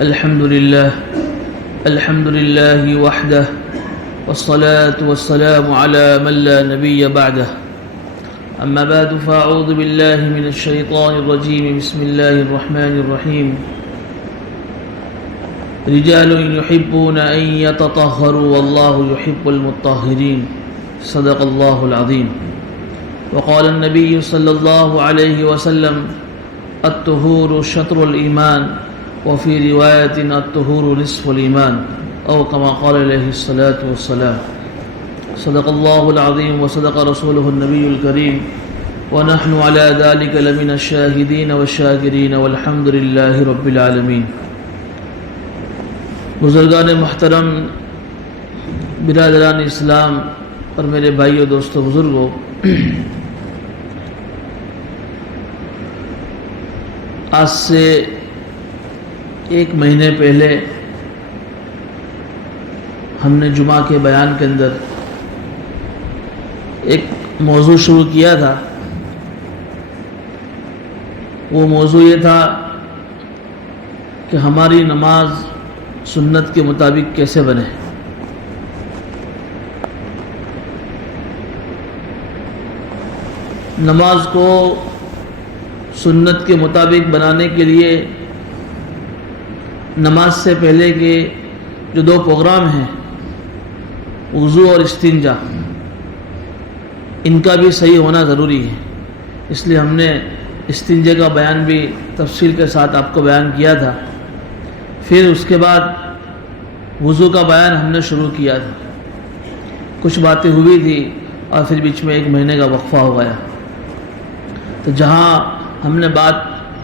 الحمد لله وحده والصلاة والسلام على من لا نبي بعده أما بعد فأعوذ بالله من الشيطان الرجيم بسم الله الرحمن الرحيم رجال يحبون أن يتطهروا والله يحب المطهرين صدق الله العظيم وقال النبي صلى الله عليه وسلم الطهور شطر الإيمان وفي رواية الطهور نصف الإيمان أو كما قال عليه الصلاة والسلام صدق الله العظيم وصدق رسوله النبي الكريم ونحن على ذلك لمن الشاهدين والشاكرين والحمد لله رب العالمين. بزرگان محترم، برادران اسلام اور میرے بھائیوں دوستوں بزرگوں، آج سے ایک مہینے پہلے ہم نے جمعہ کے بیان کے اندر ایک موضوع شروع کیا تھا. وہ موضوع یہ تھا کہ ہماری نماز سنت کے مطابق کیسے بنے. نماز کو سنت کے مطابق بنانے کے لیے نماز سے پہلے کے جو دو پروگرام ہیں، وضو اور استنجا، ان کا بھی صحیح ہونا ضروری ہے. اس لیے ہم نے استنجا کا بیان بھی تفصیل کے ساتھ آپ کو بیان کیا تھا. پھر اس کے بعد وضو کا بیان ہم نے شروع کیا تھا. کچھ باتیں ہوئی تھی اور پھر بیچ میں ایک مہینے کا وقفہ ہو گیا. تو جہاں ہم نے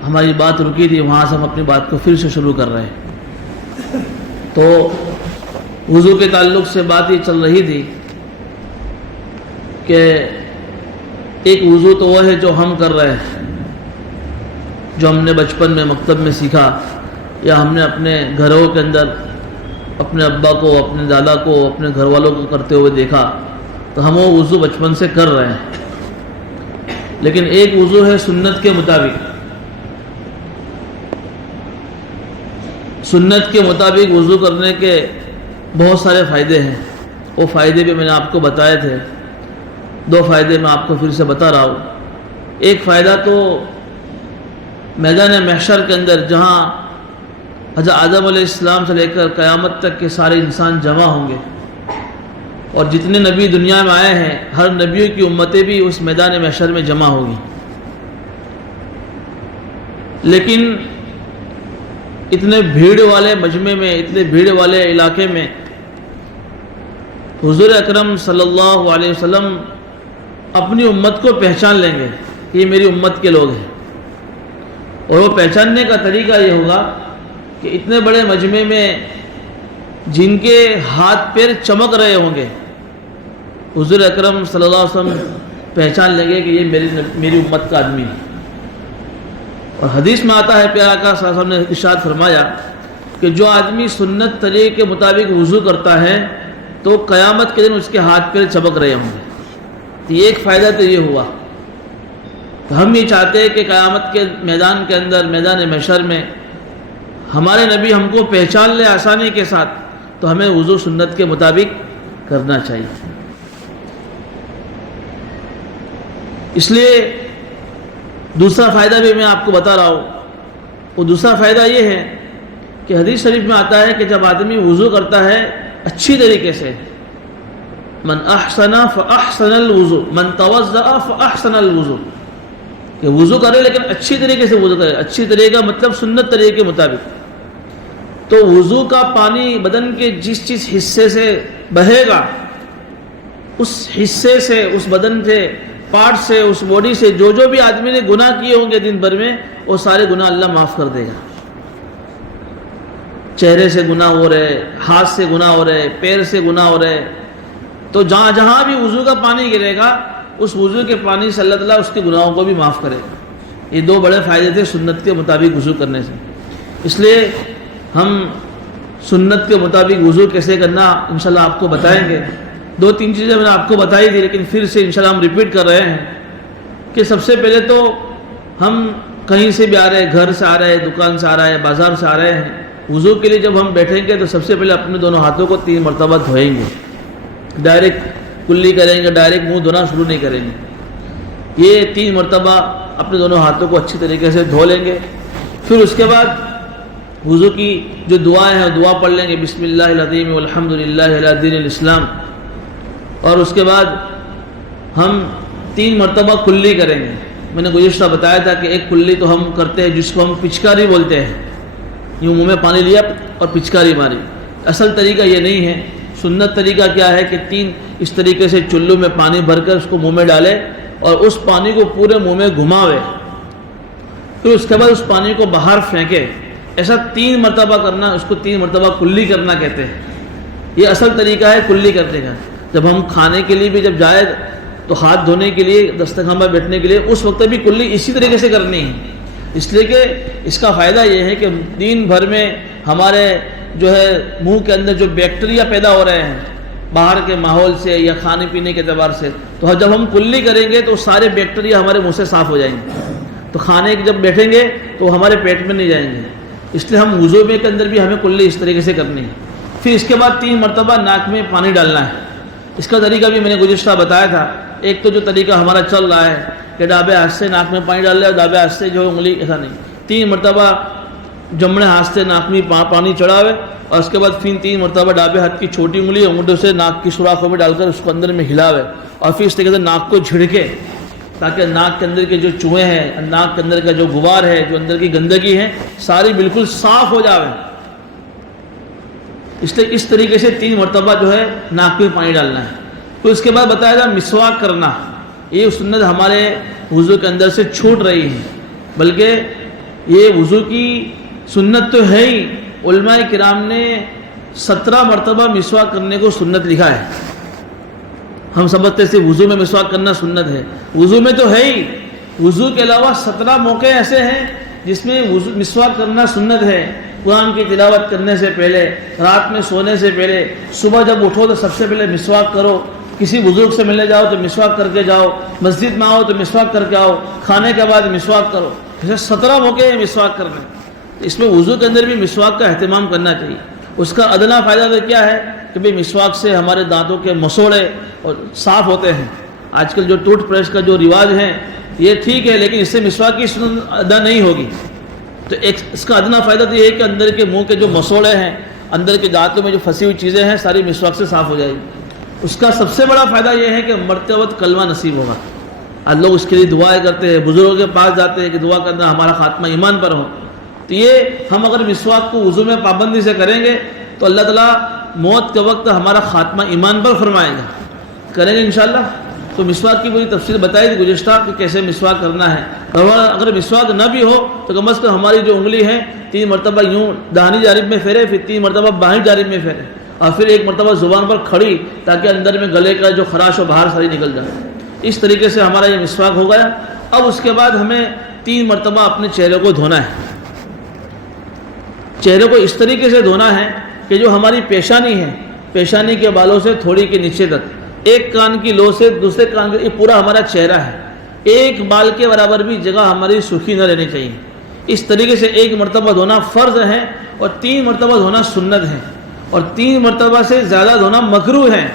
ہماری بات رکی تھی وہاں سے ہم اپنی بات کو پھر سے شروع کر رہے ہیں. تو وضو کے تعلق سے بات یہ چل رہی تھی کہ ایک وضو تو وہ ہے جو ہم کر رہے ہیں، جو ہم نے بچپن میں مکتب میں سیکھا یا ہم نے اپنے گھروں کے اندر اپنے ابا کو، اپنے دادا کو، اپنے گھر والوں کو کرتے ہوئے دیکھا، تو ہم وہ وضو بچپن سے کر رہے ہیں. لیکن ایک وضو ہے سنت کے مطابق. سنت کے مطابق وضو کرنے کے بہت سارے فائدے ہیں. وہ فائدے بھی میں نے آپ کو بتائے تھے. دو فائدے میں آپ کو پھر سے بتا رہا ہوں. ایک فائدہ تو میدان محشر کے اندر جہاں حضرت آدم علیہ السلام سے لے کر قیامت تک کے سارے انسان جمع ہوں گے، اور جتنے نبی دنیا میں آئے ہیں ہر نبیوں کی امتیں بھی اس میدان محشر میں جمع ہوگی. لیکن اتنے بھیڑ والے مجمع میں، اتنے بھیڑ والے علاقے میں حضور اکرم صلی اللہ علیہ وسلم اپنی امت کو پہچان لیں گے کہ یہ میری امت کے لوگ ہیں. اور وہ پہچاننے کا طریقہ یہ ہوگا کہ اتنے بڑے مجمع میں جن کے ہاتھ پیر چمک رہے ہوں گے، حضور اکرم صلی اللہ علیہ وسلم پہچان لیں گے کہ یہ میری امت کا آدمی ہے. اور حدیث میں آتا ہے، پیارا آقا صلی اللہ علیہ وسلم نے ارشاد فرمایا کہ جو آدمی سنت طریقے کے مطابق وضو کرتا ہے تو قیامت کے دن اس کے ہاتھ پیر چمک رہے ہوں گے. تو یہ ایک فائدہ تو یہ ہوا. تو ہم یہ چاہتے ہیں کہ قیامت کے میدان کے اندر، میدان محشر میں ہمارے نبی ہم کو پہچان لے آسانی کے ساتھ، تو ہمیں وضو سنت کے مطابق کرنا چاہیے. اس لیے دوسرا فائدہ بھی میں آپ کو بتا رہا ہوں. وہ دوسرا فائدہ یہ ہے کہ حدیث شریف میں آتا ہے کہ جب آدمی وضو کرتا ہے اچھی طریقے سے، من احسن فاحسن الوضو من توضأ فاحسن الوضو، کہ وضو کرے لیکن اچھی طریقے سے وضو کرے. اچھی طریقے کا مطلب سنت طریقے کے مطابق. تو وضو کا پانی بدن کے جس حصے سے بہے گا، اس حصے سے، اس بدن سے، پارٹ سے، اس باڈی سے جو بھی آدمی نے گناہ کیے ہوں گے دن بھر میں، وہ سارے گناہ اللہ معاف کر دے گا. چہرے سے گناہ ہو رہے، ہاتھ سے گناہ ہو رہے، پیر سے گناہ ہو رہے، تو جہاں جہاں بھی وضو کا پانی گرے گا اس وضو کے پانی سے اللہ تعالیٰ اس کے گناہوں کو بھی معاف کرے گا. یہ دو بڑے فائدے تھے سنت کے مطابق وضو کرنے سے. اس لیے ہم سنت کے مطابق وضو کیسے کرنا انشاءاللہ آپ کو بتائیں گے. دو تین چیزیں میں نے آپ کو بتائی تھی، لیکن پھر سے انشاءاللہ ہم ریپیٹ کر رہے ہیں کہ سب سے پہلے تو ہم کہیں سے بھی آ رہے ہیں، گھر سے آ رہے ہیں، دکان سے آ رہے ہیں، بازار سے آ رہے ہیں، وضو کے لیے جب ہم بیٹھیں گے تو سب سے پہلے اپنے دونوں ہاتھوں کو 3 مرتبہ دھوئیں گے، ڈائریکٹ کلی کریں گے، ڈائریکٹ منہ دھونا شروع نہیں کریں گے۔ یہ 3 مرتبہ اپنے دونوں ہاتھوں کو اچھی طریقے سے دھو لیں گے۔ پھر اس کے بعد وضو کی جو دعائیں ہیں دعا پڑھ لیں گے، بسم اللہ العظیم والحمد للہ علی دین الاسلام، اور اس کے بعد ہم 3 مرتبہ کلی کریں گے۔ میں نے گزشتہ بتایا تھا کہ ایک کلی تو ہم کرتے ہیں جس کو ہم پچکاری بولتے ہیں، یوں منہ میں پانی لیا اور پچکاری ماری۔ اصل طریقہ یہ نہیں ہے، سنت طریقہ کیا ہے کہ 3 اس طریقے سے چلو میں پانی بھر کر اس کو منہ میں ڈالے اور اس پانی کو پورے منہ میں گھماوے، پھر اس کے بعد اس پانی کو باہر پھینکے۔ ایسا 3 مرتبہ کرنا، اس کو 3 مرتبہ کلی کرنا کہتے ہیں۔ یہ اصل طریقہ ہے کلی کرنے کا۔ جب ہم کھانے کے لیے بھی جب جائے تو ہاتھ دھونے کے لیے، دسترخوان پر بیٹھنے کے لیے، اس وقت بھی کلی اسی طریقے سے کرنی ہے، اس لیے کہ اس کا فائدہ یہ ہے کہ دن بھر میں ہمارے جو ہے منہ کے اندر جو بیکٹیریا پیدا ہو رہے ہیں باہر کے ماحول سے یا کھانے پینے کے اعتبار سے، تو جب ہم کلی کریں گے تو سارے بیکٹیریا ہمارے منہ سے صاف ہو جائیں گے، تو کھانے جب بیٹھیں گے تو ہمارے پیٹ میں نہیں جائیں گے۔ اس لیے ہم وضو میں کے اندر بھی ہمیں کلی اس طریقے سے کرنی ہے۔ پھر اس کے بعد 3 مرتبہ ناک میں پانی ڈالنا ہے۔ اس کا طریقہ بھی میں نے گزشتہ بتایا تھا۔ ایک تو جو طریقہ ہمارا چل رہا ہے کہ ڈابے ہاتھ سے ناک میں پانی ڈال لے اور ڈابے ہاتھ سے جو انگلی، ایسا نہیں، 3 مرتبہ جمڑے ہاتھ سے ناک میں پانی چڑھاوے اور اس کے بعد پھر 3 مرتبہ ڈابے ہاتھ کی چھوٹی انگلی انگوٹھوں سے ناک کی سوراخوں میں ڈال کر اس کو اندر میں ہلاوے اور پھر اس طریقے سے ناک کو جھڑکے تاکہ ناک کے اندر کے جو چوہے ہیں، ناک کے اندر کا جو غبار ہے، جو اندر کی گندگی ہے، ساری بالکل صاف ہو جاوے۔ اس لیے اس طریقے سے 3 مرتبہ جو ہے ناک میں پانی ڈالنا ہے۔ تو اس کے بعد بتایا جا مسواک کرنا، یہ سنت ہمارے وضو کے اندر سے چھوٹ رہی ہے، بلکہ یہ وضو کی سنت تو ہے ہی، علماء کرام نے 17 مرتبہ مسواک کرنے کو سنت لکھا ہے۔ ہم سمجھتے سے وضو میں مسواک کرنا سنت ہے، وضو میں تو ہے ہی، وضو کے علاوہ 17 موقع ایسے ہیں جس میں مسواک کرنا سنت ہے۔ قرآن کی تلاوت کرنے سے پہلے، رات میں سونے سے پہلے، صبح جب اٹھو تو سب سے پہلے مسواک کرو، کسی بزرگ سے ملنے جاؤ تو مسواک کر کے جاؤ، مسجد میں آؤ تو مسواک کر کے آؤ، کھانے کے بعد مسواک کرو۔ ایسے 17 موقع ہیں مسواک کرنے۔ اس میں وضو کے اندر بھی مسواک کا اہتمام کرنا چاہیے۔ اس کا ادنا فائدہ تو کیا ہے کہ بھئی مسواک سے ہمارے دانتوں کے مسوڑے اور صاف ہوتے ہیں۔ آج کل جو ٹوتھ برش کا جو رواج ہے یہ ٹھیک ہے، لیکن اس سے مسواک کی سنت ادا نہیں ہوگی۔ تو ایک اس کا ادنا فائدہ تو یہ ہے کہ اندر کے منہ کے جو مسوڑے ہیں، اندر کے دانتوں میں جو پھنسی ہوئی چیزیں ہیں، ساری مسواک سے صاف ہو جائے گی۔ اس کا سب سے بڑا فائدہ یہ ہے کہ مرتے وقت کلمہ نصیب ہوگا۔ آج لوگ اس کے لیے دعائیں کرتے ہیں، بزرگوں کے پاس جاتے ہیں کہ دعا کرنا ہمارا خاتمہ ایمان پر ہو۔ تو یہ ہم اگر مسواک کو وضو میں پابندی سے کریں گے تو اللہ تعالیٰ موت کے وقت ہمارا خاتمہ ایمان پر فرمائے گا۔ کریں گے انشاءاللہ۔ تو مسواک کی پوری تفصیل بتائی تھی گزشتہ کہ کیسے مسواک کرنا ہے، اور اگر مسواک نہ بھی ہو تو کم از کم ہماری جو انگلی ہے 3 مرتبہ یوں داہنی جانب میں پھیرے، پھر 3 مرتبہ بائیں جانب میں پھیرے، اور پھر 1 مرتبہ زبان پر کھڑی تاکہ اندر میں گلے کا جو خراش ہو باہر ساری نکل جائے۔ اس طریقے سے ہمارا یہ مسواک ہو گیا۔ اب اس کے بعد ہمیں 3 مرتبہ اپنے چہرے کو دھونا ہے۔ چہرے کو اس طریقے سے دھونا ہے کہ جو ہماری پیشانی ہے، پیشانی کے بالوں سے تھوڑی کے نیچے تک، ایک کان کی لو سے دوسرے کان کے، یہ پورا ہمارا چہرہ ہے، ایک بال کے برابر بھی جگہ ہماری سوکھی نہ رہنی چاہیے۔ اس طریقے سے 1 مرتبہ دھونا فرض ہے اور 3 مرتبہ دھونا سنت ہے، اور 3 مرتبہ سے زیادہ دھونا مکروہ ہے۔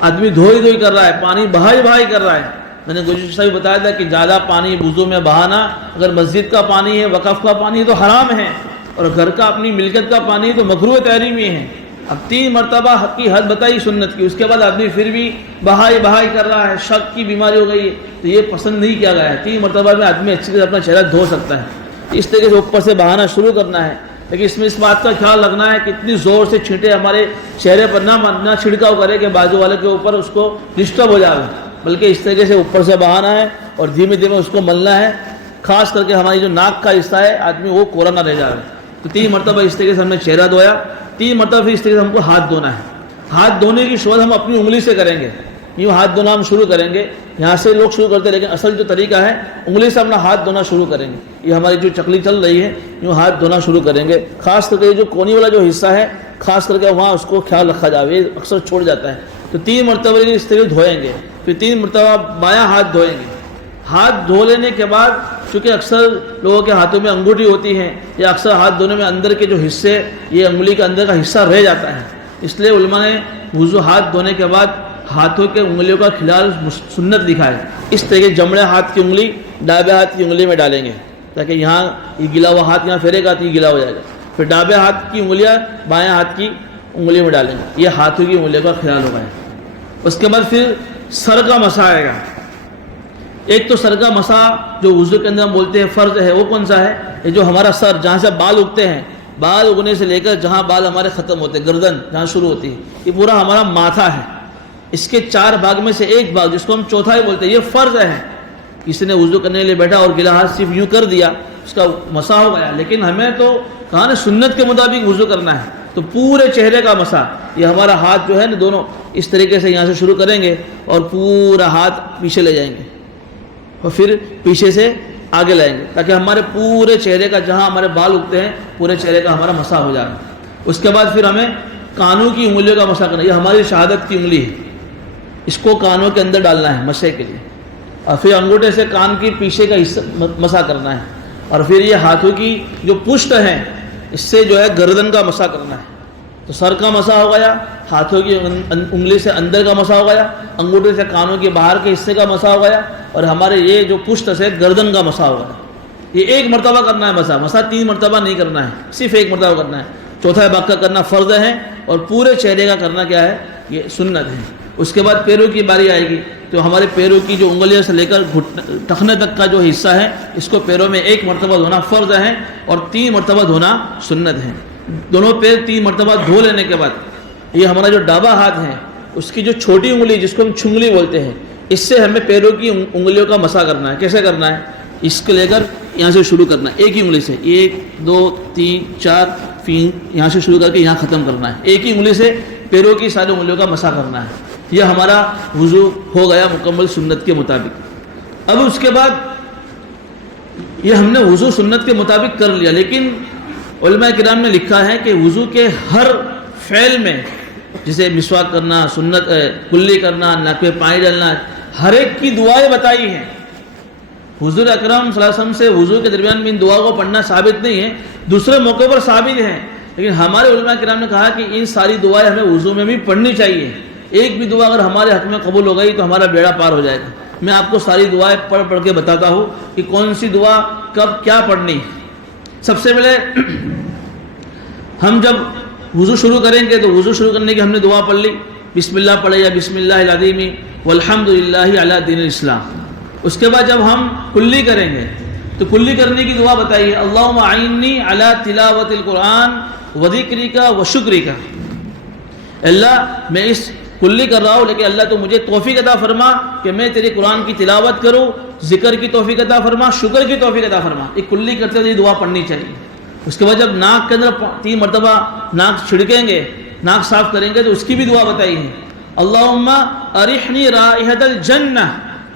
آدمی دھوئی کر رہا ہے، پانی بہائی کر رہا ہے۔ میں نے گزشتہ بھی بتایا تھا کہ زیادہ پانی وضو میں بہانا، اگر مسجد کا پانی ہے، وقف کا پانی ہے تو حرام ہے، اور گھر کا اپنی ملکت کا پانی تو مکروہ تحریمی ہے۔ اب 3 مرتبہ حق کی حد بتائی سنت کی، اس کے بعد آدمی پھر بھی بہائی کر رہا ہے، شک کی بیماری ہو گئی ہے، تو یہ پسند نہیں کیا گیا ہے۔ 3 مرتبہ میں آدمی اچھی طرح اپنا چہرہ دھو سکتا ہے۔ اس طریقے سے اوپر سے بہانا شروع کرنا ہے، لیکن اس میں اس بات کا خیال رکھنا ہے کہ اتنی زور سے چھینٹے ہمارے چہرے پر نہ چھڑکاؤ کرے کہ بازو والے کے اوپر اس کو ڈسٹرب ہو جائے، بلکہ اس طریقے سے اوپر سے بہانا ہے اور دھیمے دھیمے اس کو ملنا ہے، خاص کر کے ہماری جو ناک کا حصہ ہے آدمی وہ کوڑا نہ رہ جائے۔ تو 3 مرتبہ اس طریقے سے ہم نے چہرہ دھویا، 3 مرتبہ پھر اس طریقے سے ہم کو ہاتھ دھونا ہے۔ ہاتھ دھونے کی شروعات ہم اپنی انگلی سے کریں گے، یوں ہاتھ دھونا ہم شروع کریں گے، یہاں سے لوگ شروع کرتے ہیں، لیکن اصل جو طریقہ ہے انگلی سے اپنا ہاتھ دھونا شروع کریں گے۔ یہ ہماری جو چکلی چل رہی ہے یوں ہاتھ دھونا شروع کریں گے، خاص کر کے جو کونی والا جو حصہ ہے خاص کر کے وہاں اس کو خیال رکھا جائے، یہ اکثر چھوڑ جاتا ہے۔ تو 3 مرتبہ اس طریقے دھوئیں گے، پھر 3 مرتبہ بایاں ہاتھ دھوئیں گے، ہاتھ دھو لینے کے بعد چونکہ اکثر لوگوں کے ہاتھوں میں انگوٹھی ہوتی ہے یا اکثر ہاتھ دھونے میں اندر کے جو حصے یہ انگلی کے اندر کا حصہ رہ جاتا ہے، اس لیے علماء نے وضو ہاتھ دھونے کے بعد ہاتھوں کے انگلیوں کا کھلال سنت لکھا ہے۔ اس طریقے جمڑے ہاتھ کی انگلی دائیں ہاتھ کی انگلی میں ڈالیں گے تاکہ یہاں یہ گلا ہوا ہاتھ یہاں پھیرے گا تو یہ گلا ہو جائے گا، پھر دائیں ہاتھ کی انگلیاں بائیں ہاتھ کی انگلی میں ڈالیں گے، یہ ہاتھوں کی انگلیوں کا خیال ہوگا۔ اس کے بعد پھر سر کا مسح آئے گا۔ ایک تو سر کا مسح جو وضو کے اندر ہم بولتے ہیں فرض ہے، وہ کون سا ہے؟ یہ جو ہمارا سر جہاں سے بال اگتے ہیں، بال اگنے سے لے کر جہاں بال ہمارے ختم ہوتے ہیں، گردن جہاں شروع ہوتی ہے، یہ پورا ہمارا ماتھا ہے۔ اس کے 4 بھاگ میں سے ایک بھاگ جس کو ہم چوتھائی بولتے ہیں، یہ فرض ہے۔ کسی نے وضو کرنے کے لیے بیٹھا اور گلا ہاتھ صرف یوں کر دیا، اس کا مسح ہو گیا، لیکن ہمیں تو کہا نا سنت کے مطابق وضو کرنا ہے، تو پورے چہرے کا مسح، یہ ہمارا ہاتھ جو ہے نا دونوں اس طریقے سے یہاں سے شروع کریں گے اور پورا ہاتھ پیچھے لے جائیں گے اور پھر پیچھے سے آگے لائیں گے تاکہ ہمارے پورے چہرے کا جہاں ہمارے بال اگتے ہیں پورے چہرے کا ہمارا مسح ہو جائے۔ اس کے بعد پھر ہمیں کانوں کی انگلیوں کا مسح کرنا، یہ ہماری شہادت کی انگلی ہے، اس کو کانوں کے اندر ڈالنا ہے مسح کے لیے، اور پھر انگوٹھے سے کان کی پیچھے کا حصہ مسح کرنا ہے، اور پھر یہ ہاتھوں کی جو پشت ہے اس سے جو ہے گردن کا مسح کرنا ہے۔ تو سر کا مسح ہو گیا، ہاتھوں کی انگلی سے اندر کا مسح ہو گیا، انگوٹھے سے کانوں کے باہر کے حصے کا مسح ہو گیا، اور ہمارے یہ جو پشت سے گردن کا مسح ہو گیا۔ یہ ایک مرتبہ کرنا ہے مسح 3 مرتبہ نہیں کرنا ہے، صرف ایک مرتبہ کرنا ہے۔ چوتھا بھاگ کا کرنا فرض ہے اور پورے چہرے کا کرنا کیا ہے؟ یہ سنت ہے۔ اس کے بعد پیروں کی باری آئے گی، تو ہمارے پیروں کی جو انگلیاں سے لے کر ٹخنے تک کا جو حصہ ہے اس کو پیروں میں 1 مرتبہ دھونا فرض ہے اور 3 مرتبہ دھونا سنت ہے۔ دونوں پیر 3 مرتبہ دھو لینے کے بعد یہ ہمارا جو ڈابا ہاتھ ہے اس کی جو چھوٹی انگلی جس کو ہم چنگلی بولتے ہیں، اس سے ہمیں پیروں کی انگلیوں کا مسح کرنا ہے۔ کیسے کرنا ہے؟ اس کو لے کر یہاں سے شروع کرنا ہے، ایک ہی انگلی سے 1 2 3 4 5 یہاں سے شروع کر کے یہاں ختم کرنا ہے، ایک ہی انگلی سے پیروں کی ساری انگلیوں کا مسح کرنا ہے۔ یہ ہمارا وضو ہو گیا مکمل سنت کے مطابق۔ اب اس کے بعد یہ ہم نے وضو سنت کے مطابق کر لیا، لیکن علماء کرام نے لکھا ہے کہ وضو کے ہر فعل میں، جسے مسواک کرنا، سنت کلی کرنا، ناک پہ پانی ڈالنا، ہر ایک کی دعائیں بتائی ہیں۔ حضور اکرم صلی اللہ علیہ وسلم سے وضو کے درمیان میں ان دعا کو پڑھنا ثابت نہیں ہے، دوسرے موقع پر ثابت ہیں، لیکن ہمارے علماء کرام نے کہا کہ ان ساری دعائیں ہمیں وضو میں بھی پڑھنی چاہیے۔ ایک بھی دعا اگر ہمارے حق میں قبول ہو گئی تو ہمارا بیڑا پار ہو جائے گا۔ میں آپ کو ساری دعائیں پڑھ کے بتاتا ہوں کہ کون سی دعا کب کیا پڑھنی۔ سب سے پہلے ہم جب وضو شروع کریں گے تو وضو شروع کرنے کی ہم نے دعا پڑھ لی، بسم اللہ پڑھے یا بسم اللہ العظیم والحمد للہ علی دین الاسلام۔ اس کے بعد جب ہم کلی کریں گے تو کلی کرنے کی دعا بتائیے، اللہم اعنی علی تلاوت القرآن وذکرک وشکرک۔ اللہ میں اس کلی کر رہا ہوں لیکن اللہ تو مجھے توفیق عطا فرما کہ میں تیرے قرآن کی تلاوت کروں، ذکر کی توفیق عطا فرما، شکر کی توفیق عطا فرما۔ ایک کلی کرتے ہوئے دعا پڑھنی چاہیے۔ اس کے بعد جب ناک کے اندر 3 مرتبہ ناک چھڑکیں گے، ناک صاف کریں گے تو اس کی بھی دعا بتائی ہے، اللہم ارحنی رائحۃ الجنہ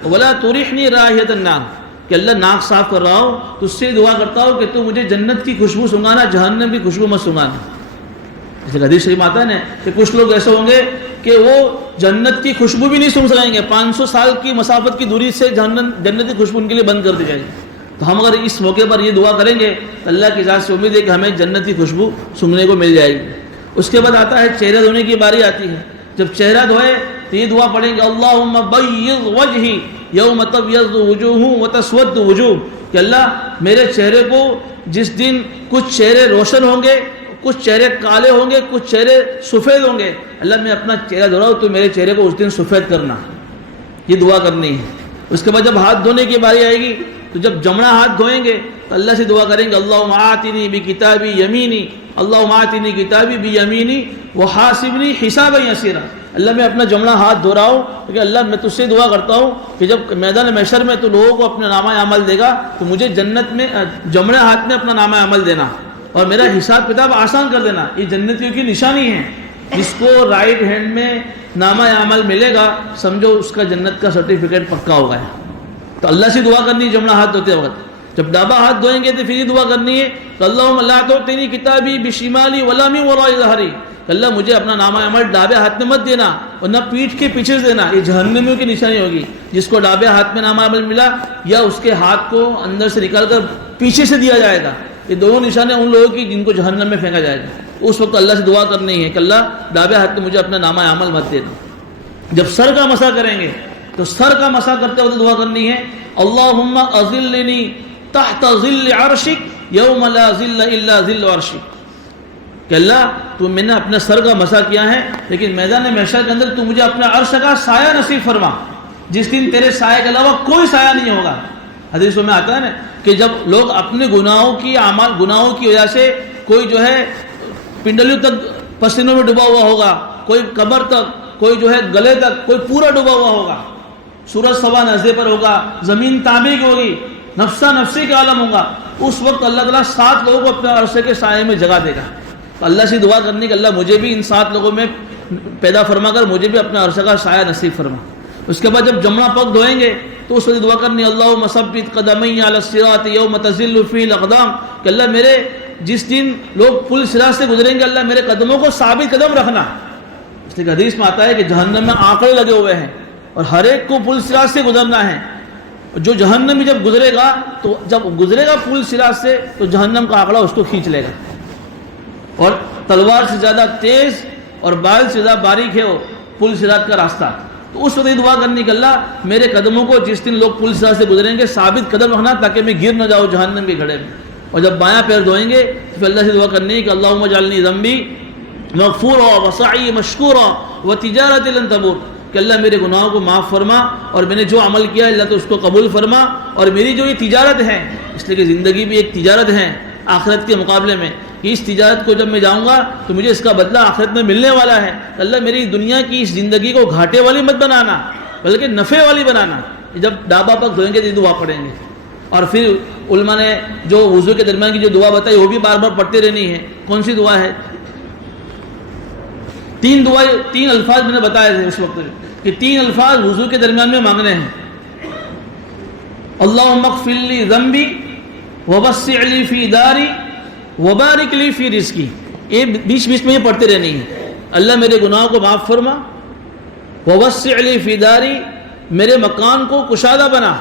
ولا ترحنی رائحۃ النار، کہ اللہ ناک صاف کر رہا ہوں تو اس سے دعا کرتا ہوں کہ تو مجھے جنت کی خوشبو سنگانا، جہنم کی خوشبو مت سنگانا۔ جیسے حدیث شریف آتا ہے نا کہ کچھ لوگ ایسے ہوں گے کہ وہ جنت کی خوشبو بھی نہیں سن سکیں گے، 500 سال کی مسافت کی دوری سے جنت کی خوشبو ان کے لیے بند کر دی جائے گی۔ تو ہم اگر اس موقع پر یہ دعا کریں گے تو اللہ کی ذات سے امید ہے کہ ہمیں جنت کی خوشبو سنگنے کو مل جائے گی۔ اس کے بعد آتا ہے چہرہ دھونے کی باری آتی ہے۔ جب چہرہ دھوئے تو یہ دعا پڑھیں گے، اللہم بیض وجہی یوم تبیض وجوہ وتسود وجوہ، کہ اللہ میرے چہرے کو جس دن کچھ چہرے روشن ہوں گے، کچھ چہرے کالے ہوں گے، کچھ چہرے سفید ہوں گے، اللہ میں اپنا چہرہ دھو رہا ہوں تو میرے چہرے کو اس دن سفید کرنا، یہ دعا کرنی ہے۔ اس کے بعد جب ہاتھ دھونے کی باری آئے گی تو جب جمڑا ہاتھ دھوئیں گے تو اللہ سے دعا کریں گے، اللہم آتنی بکتابی یمینی، اللہم آتنی کتابی بیمینی وحاسبنی حسابا یسیرا، اللہ میں اپنا جمڑا ہاتھ دھو رہا ہوں کیونکہ اللہ میں تجھ سے دعا کرتا ہوں کہ جب میدان محشر میں تو لوگوں کو اپنا نامہ عمل دے گا تو مجھے جنت میں جمڑے ہاتھ میں اپنا نامہ عمل دینا اور میرا حساب کتاب آسان کر دینا۔ یہ جنتیوں کی نشانی ہے، جس کو رائٹ ہینڈ میں نامہ عمل ملے گا سمجھو اس کا جنت کا سرٹیفکیٹ پکا ہوگا ہے۔ تو اللہ سے دعا کرنی جمڑا ہاتھ دھوتے وقت۔ جب ڈابا ہاتھ دھوئیں گے تو پھر یہ دعا کرنی ہے کہ اللہم لا تعطنی کتابی بشمالی ولا من وراء ظہری، کہ اللہ مجھے اپنا نامہ عمل ڈابے ہاتھ میں مت دینا ورنہ پیٹھ کے پیچھے سے دینا. یہ جہنمیوں کی نشانی ہوگی، جس کو ڈابے ہاتھ میں نامہ عمل ملا یا اس کے ہاتھ کو اندر سے نکال کر پیچھے سے دیا جائے گا. یہ دونوں نشانیں ان لوگوں کی جن کو جہنم میں پھینکا جائے گا. اس وقت اللہ سے دعا کرنی ہے کہ اللہ ڈابے ہاتھ میں مجھے اپنا نامہ عمل مت دینا. جب سر کا مسح کریں گے تو سر کا مسح کرتے وقت دعا کرنی ہے اللہم اظلنی تحت ظل عرشک یوم لا ظل الا ظل عرشک، کہ اللہ تو میں نے اپنے سر کا مسح کیا ہے لیکن میدان محشر کے اندر تو مجھے اپنا عرش کا سایہ نصیب فرما، جس دن تیرے سایہ کے علاوہ کوئی سایہ نہیں ہوگا. حدیثوں میں آتا ہے نا کہ جب لوگ اپنے گناہوں کی وجہ سے کوئی جو ہے پنڈلیوں تک پسینوں میں ڈوبا ہوا ہوگا، کوئی کمر تک، کوئی جو ہے گلے تک، کوئی پورا ڈوبا ہوا ہوگا، سورج سوا نزدے پر ہوگا، زمین تانبے کی ہوگی، نفسا نفسی کا عالم ہوگا. اس وقت اللہ تعالیٰ 7 لوگوں کو اپنے عرصے کے سائے میں جگہ دے گا. اللہ سے دعا کرنی کہ اللہ مجھے بھی ان 7 لوگوں میں پیدا فرما کر مجھے بھی اپنے عرصے کا سایہ نصیب فرما. اس کے بعد جب جمعہ پگ دھوئیں گے تو اس وقت دعا کرنی اللہم ثبت قدمی علی الصراط یوم تزل فیہ الاقدام، کہ اللہ میرے جس دن لوگ پل صراط سے گزریں گے اللہ میرے قدموں کو ثابت قدم رکھنا. اس لیے حدیث میں آتا ہے کہ جہنم میں آنکڑے لگے ہوئے ہیں اور ہر ایک کو پل صراط سے گزرنا ہے. جو جہنم میں جب گزرے گا تو جب گزرے گا پل صراط سے تو جہنم کا آنکڑا اس کو کھینچ لے گا. اور تلوار سے زیادہ تیز اور بال سے زیادہ باریک ہے وہ پل صراط کا راستہ. تو اس وقت یہ دعا کرنی کہ اللہ میرے قدموں کو جس دن لوگ پل صراط سے گزریں گے ثابت قدم رکھنا تاکہ میں گر نہ جاؤں جہنم کے گڑھے میں. اور جب بایاں پیر دھوئیں گے تو پھر اللہ سے دعا کرنی ہے کہ اللہم اجعلنی ذنبی مغفورا وسعی مشکورا وتجارتی لن تبور، کہ اللہ میرے گناہوں کو معاف فرما اور میں نے جو عمل کیا اللہ تو اس کو قبول فرما. اور میری جو یہ تجارت ہے، اس لیے کہ زندگی بھی ایک تجارت ہے آخرت کے مقابلے میں، کہ اس تجارت کو جب میں جاؤں گا تو مجھے اس کا بدلہ آخرت میں ملنے والا ہے. اللہ میری دنیا کی اس زندگی کو گھاٹے والی مت بنانا بلکہ نفع والی بنانا. جب ڈابا پک دھوئیں گے تو یہ دعا پڑھیں گے. اور پھر علماء نے جو وضو کے درمیان کی جو دعا بتائی وہ بھی بار بار پڑھتے رہنی ہے. کون سی دعا ہے؟ 3 الفاظ میں نے بتائے تھے اس وقت کہ 3 الفاظ وضو کے درمیان میں مانگنے ہیں. اللہم اغفر لی ذنبی ووسع لی فی داری وبارک لی فی رزقی. یہ بیچ میں یہ پڑھتے رہنی ہے. اللہ میرے گناہوں کو معاف فرما، ووسع لی فی داری میرے مکان کو کشادہ بنا،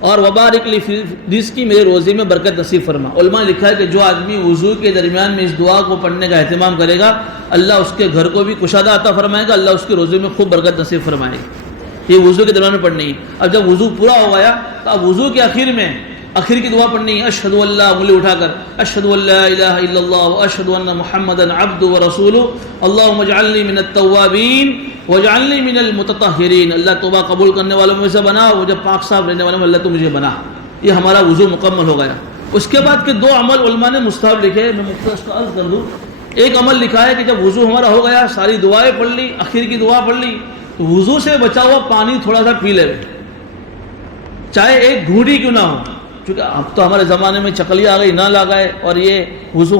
اور وبارک لی فی رزقی میرے روزی میں برکت نصیب فرما. علماء نے لکھا ہے کہ جو آدمی وضو کے درمیان میں اس دعا کو پڑھنے کا اہتمام کرے گا اللہ اس کے گھر کو بھی کشادہ عطا فرمائے گا، اللہ اس کے روزی میں خوب برکت نصیب فرمائے گا. یہ وضو کے درمیان میں پڑھنی ہے. اب جب وضو پورا ہو گیا تو اب وضو کے آخر کی دعا پڑھنی ہے اشہد اللہ، انگلی اٹھا کر اشہد اللہ الہ الا اللہ واشہد ان محمدا عبدہ ورسولہ اللہم اجعلنی من التوابین واجعلنی من المتطہرین. اللہ توبہ قبول کرنے والوں میں سے بنا، وہ جب پاک صاف رہنے والوں میں اللہ تو مجھے بنا. یہ ہمارا وضو مکمل ہو گیا. اس کے بعد کے 2 عمل علماء نے مستحب لکھے، میں مختصر عرض کر دوں. ایک عمل لکھا ہے کہ جب وضو ہمارا ہو گیا، ساری دعائیں پڑھ لی، آخر کی دعا پڑھ لی، تو وضو سے بچا ہوا پانی تھوڑا سا پی لے، چاہے ایک گھونٹی کیوں نہ ہو. چونکہ اب تو ہمارے زمانے میں چکلی آ گئی، نل آ گئے اور یہ حوض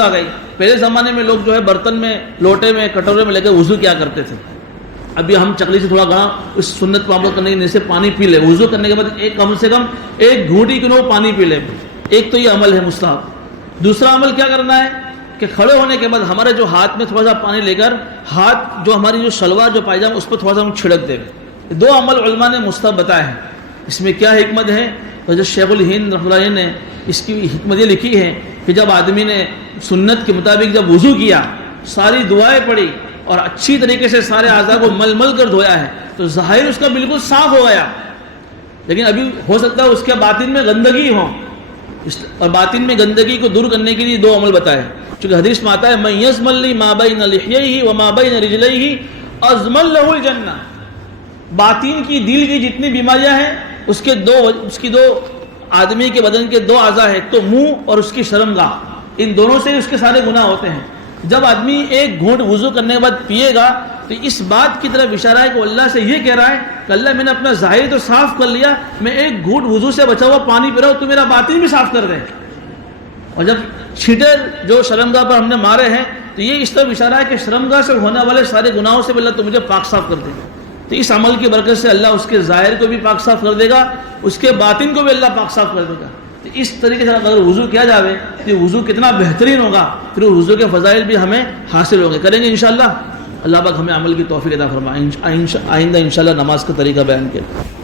آ گئی. پہلے زمانے میں لوگ جو ہے برتن میں، لوٹے میں، کٹورے میں لے کے وضو کیا کرتے تھے. ابھی ہم چکلی سے تھوڑا گھنا اس سنت کو عمل کرنے کے نیت سے پانی پی لے. وضو کرنے کے بعد کم سے کم ایک گھونٹی کیوں نہ ہو پانی پی لے. ایک تو یہ عمل ہے مستحب. دوسرا عمل کیا کرنا ہے کہ کھڑے ہونے کے بعد ہمارے جو ہاتھ میں تھوڑا سا پانی لے کر ہاتھ جو ہماری جو شلوار جو پائجامہ اس پر تھوڑا سا ہم چھڑک دیں. 2 عمل علماء نے مستحب بتائے ہیں. اس میں کیا حکمت ہے؟ حضرت شیخ الہند رحمۃ اللہ نے اس کی حکمت یہ لکھی ہے کہ جب آدمی نے سنت کے مطابق جب وضو کیا، ساری دعائیں پڑھی اور اچھی طریقے سے سارے اعضاء کو مل مل کر دھویا ہے تو ظاہر اس کا بالکل صاف ہو گیا. لیکن ابھی ہو سکتا ہے اس کے باطن میں گندگی ہو، اور باطن میں گندگی کو دور کرنے کے لیے 2 عمل بتائے. چونکہ حدیث میں آتا ہے من یضمن لی ما بین لحییہ وما بین رجلیہ اضمن لہ الجنہ. باطن کی، دل کی جتنی بیماریاں ہیں اس کی 2 آدمی کے بدن کے 2 اعضاء ہیں، تو منہ اور اس کی شرمگاہ، ان دونوں سے اس کے سارے گناہ ہوتے ہیں. جب آدمی ایک گھونٹ وضو کرنے کے بعد پیے گا تو اس بات کی طرف اشارہ ہے کہ اللہ سے یہ کہہ رہا ہے کہ اللہ میں نے اپنا ظاہر تو صاف کر لیا، میں ایک گھونٹ وضو سے بچا ہوا پانی پی رہا ہوں، تو میرا باطن بھی صاف کر دے. اور جب چھینٹے جو شرمگاہ پر ہم نے مارے ہیں تو یہ اس طرف اشارہ ہے کہ شرمگاہ سے ہونے والے سارے گناہوں سے اللہ تو مجھے پاک صاف کر دے. تو اس عمل کی برکت سے اللہ اس کے ظاہر کو بھی پاک صاف کر دے گا، اس کے باطن کو بھی اللہ پاک صاف کر دے گا۔ تو اس طریقے سے اگر وضو کیا جاوے تو وضو کتنا بہترین ہوگا، پھر وضو کے فضائل بھی ہمیں حاصل ہوں گے۔ کریں گے انشاءاللہ۔ اللہ پاک ہمیں عمل کی توفیق عطا فرمائے۔ آئندہ انشاءاللہ نماز کا طریقہ بیان کریں۔